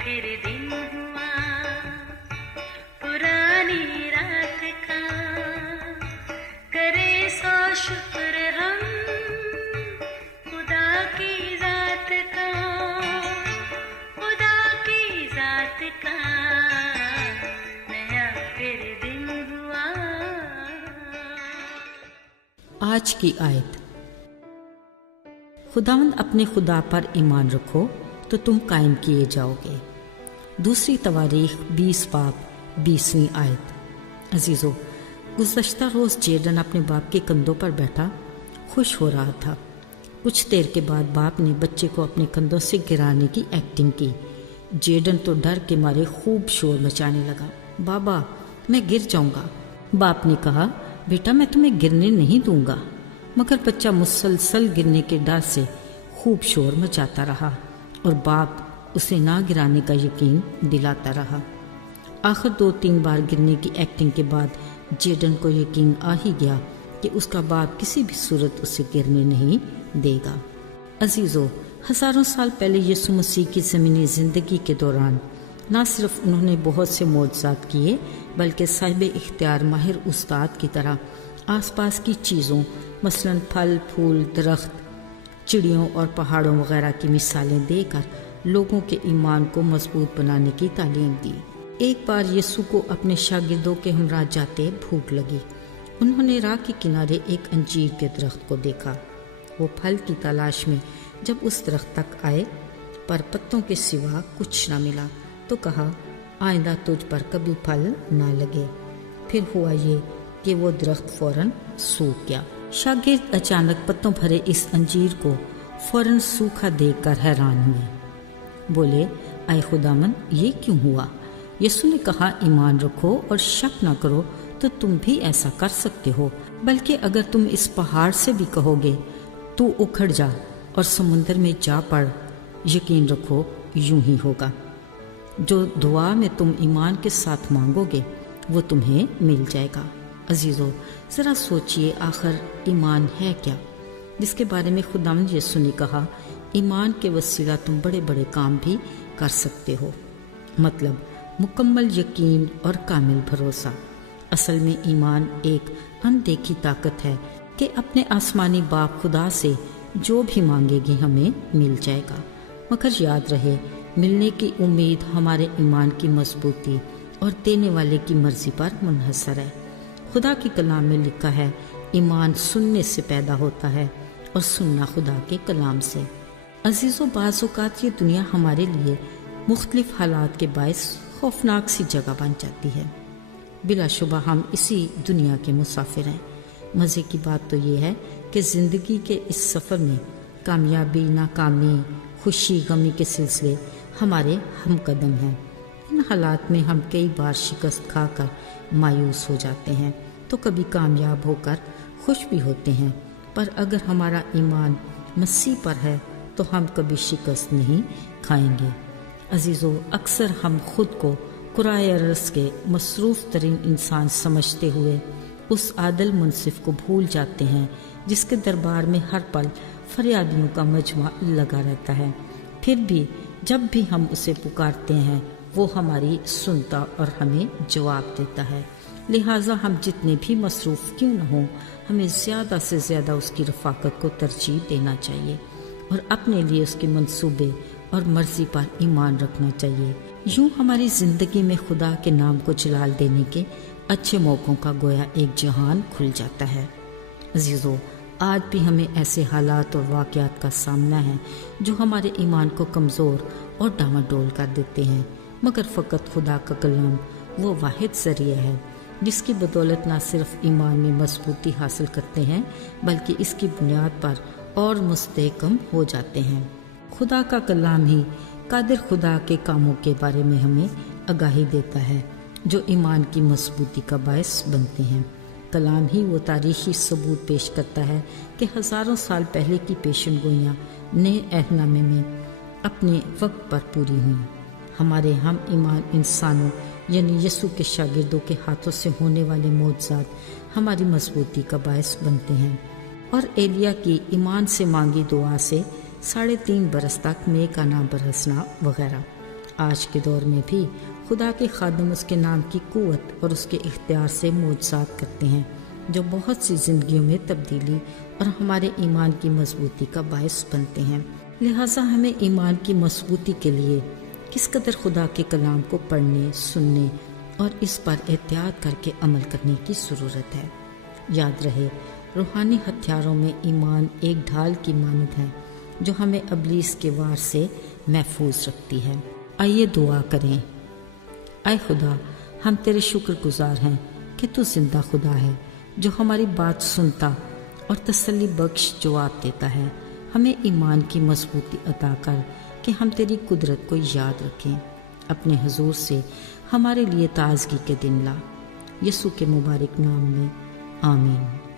پھر دن ہوا پرانی رات کا، کرے سو شکر ہم خدا کی ذات کا، خدا کی ذات کا نیا پھر دن ہوا۔ آج کی آیت، خداوند اپنے خدا پر ایمان رکھو تو تم قائم کیے جاؤ گے۔ دوسری تواریخ 20 باب 20ویں آیت۔ عزیزو، گزشتہ روز جیڈن اپنے باپ کے کندھوں پر بیٹھا خوش ہو رہا تھا۔ کچھ دیر کے بعد باپ نے بچے کو اپنے کندھوں سے گرانے کی ایکٹنگ کی۔ جیڈن تو ڈر کے مارے خوب شور مچانے لگا، بابا میں گر جاؤں گا۔ باپ نے کہا، بیٹا میں تمہیں گرنے نہیں دوں گا، مگر بچہ مسلسل گرنے کے ڈر سے خوب شور مچاتا رہا اور باپ اسے نہ گرانے کا یقین دلاتا رہا۔ آخر 2-3 بار گرنے کی ایکٹنگ کے بعد جیڈن کو یقین آ ہی گیا کہ اس کا باپ کسی بھی صورت اسے گرنے نہیں دے گا۔ عزیزو، ہزاروں سال پہلے یسوع مسیح کی زمینی زندگی کے دوران نہ صرف انہوں نے بہت سے معجزات کیے بلکہ صاحب اختیار ماہر استاد کی طرح آس پاس کی چیزوں مثلاً پھل پھول درخت چڑیوں اور پہاڑوں وغیرہ کی مثالیں دے کر لوگوں کے ایمان کو مضبوط بنانے کی تعلیم دی۔ ایک بار یسوع کو اپنے شاگردوں کے ہمراہ جاتے بھوک لگی۔ انہوں نے راہ کے کنارے ایک انجیر کے درخت کو دیکھا۔ وہ پھل کی تلاش میں جب اس درخت تک آئے پر پتوں کے سوا کچھ نہ ملا تو کہا، آئندہ تجھ پر کبھی پھل نہ لگے۔ پھر ہوا یہ کہ وہ درخت فوراً سوکھ گیا۔ شاگرد اچانک پتوں بھرے اس انجیر کو فوراً سوکھا دیکھ کر حیران ہوئے۔ بولے، اے خداوند یہ کیوں ہوا؟ یسوع نے کہا، ایمان رکھو اور شک نہ کرو تو تم بھی ایسا کر سکتے ہو، بلکہ اگر تم اس پہاڑ سے بھی کہو گے تو اکھڑ جا اور سمندر میں جا پڑ، یقین رکھو یوں ہی ہوگا۔ جو دعا میں تم ایمان کے ساتھ مانگو گے وہ تمہیں مل جائے گا۔ عزیزو، ذرا سوچئے آخر ایمان ہے کیا، جس کے بارے میں خداوند یسوع نے کہا، ایمان کے وسیلہ تم بڑے بڑے کام بھی کر سکتے ہو۔ مطلب مکمل یقین اور کامل بھروسہ۔ اصل میں ایمان ایک اندیکھی طاقت ہے کہ اپنے آسمانی باپ خدا سے جو بھی مانگے گے ہمیں مل جائے گا، مگر یاد رہے ملنے کی امید ہمارے ایمان کی مضبوطی اور دینے والے کی مرضی پر منحصر ہے۔ خدا کے کلام میں لکھا ہے، ایمان سننے سے پیدا ہوتا ہے اور سننا خدا کے کلام سے۔ عزیزو، بعض اوقات یہ دنیا ہمارے لیے مختلف حالات کے باعث خوفناک سی جگہ بن جاتی ہے۔ بلا شبہ ہم اسی دنیا کے مسافر ہیں۔ مزے کی بات تو یہ ہے کہ زندگی کے اس سفر میں کامیابی ناکامی خوشی غمی کے سلسلے ہمارے ہم قدم ہیں۔ ان حالات میں ہم کئی بار شکست کھا کر مایوس ہو جاتے ہیں تو کبھی کامیاب ہو کر خوش بھی ہوتے ہیں، پر اگر ہمارا ایمان مسیح پر ہے تو ہم کبھی شکست نہیں کھائیں گے۔ عزیزو، اکثر ہم خود کو کرۂ ارض کے مصروف ترین انسان سمجھتے ہوئے اس عادل منصف کو بھول جاتے ہیں جس کے دربار میں ہر پل فریادیوں کا مجمع لگا رہتا ہے۔ پھر بھی جب بھی ہم اسے پکارتے ہیں وہ ہماری سنتا اور ہمیں جواب دیتا ہے۔ لہٰذا ہم جتنے بھی مصروف کیوں نہ ہوں، ہمیں زیادہ سے زیادہ اس کی رفاقت کو ترجیح دینا چاہیے اور اپنے لیے اس کے منصوبے اور مرضی پر ایمان رکھنا چاہیے۔ یوں ہماری زندگی میں خدا کے نام کو جلال دینے کے اچھے موقعوں کا گویا ایک جہان کھل جاتا ہے۔ عزیزو، آج بھی ہمیں ایسے حالات اور واقعات کا سامنا ہے جو ہمارے ایمان کو کمزور اور ڈاواڈول کر دیتے ہیں، مگر فقط خدا کا کلام وہ واحد ذریعہ ہے جس کی بدولت نہ صرف ایمان میں مضبوطی حاصل کرتے ہیں بلکہ اس کی بنیاد پر اور مستحکم ہو جاتے ہیں۔ خدا کا کلام ہی قادر خدا کے کاموں کے بارے میں ہمیں آگاہی دیتا ہے جو ایمان کی مضبوطی کا باعث بنتے ہیں۔ کلام ہی وہ تاریخی ثبوت پیش کرتا ہے کہ ہزاروں سال پہلے کی پیشن گوئیاں نئے عہد نامے میں اپنے وقت پر پوری ہوئیں۔ ہمارے ہم ایمان انسانوں یعنی یسوع کے شاگردوں کے ہاتھوں سے ہونے والے معجزات ہماری مضبوطی کا باعث بنتے ہیں، اور ایلیا کی ایمان سے مانگی دعا سے 3.5 برس تک مے کا نہ برسنا وغیرہ۔ آج کے دور میں بھی خدا کے خادم اس کے نام کی قوت اور اس کے اختیار سے معجزات کرتے ہیں جو بہت سی زندگیوں میں تبدیلی اور ہمارے ایمان کی مضبوطی کا باعث بنتے ہیں۔ لہٰذا ہمیں ایمان کی مضبوطی کے لیے کس قدر خدا کے کلام کو پڑھنے، سننے اور اس پر احتیاط کر کے عمل کرنے کی ضرورت ہے۔ یاد رہے، روحانی ہتھیاروں میں ایمان ایک ڈھال کی مانند ہے جو ہمیں ابلیس کے وار سے محفوظ رکھتی ہے۔ آئیے دعا کریں۔ اے خدا، ہم تیرے شکر گزار ہیں کہ تو زندہ خدا ہے جو ہماری بات سنتا اور تسلی بخش جواب دیتا ہے۔ ہمیں ایمان کی مضبوطی عطا کر کہ ہم تیری قدرت کو یاد رکھیں۔ اپنے حضور سے ہمارے لیے تازگی کے دن لا۔ یسوع کے مبارک نام میں آمین۔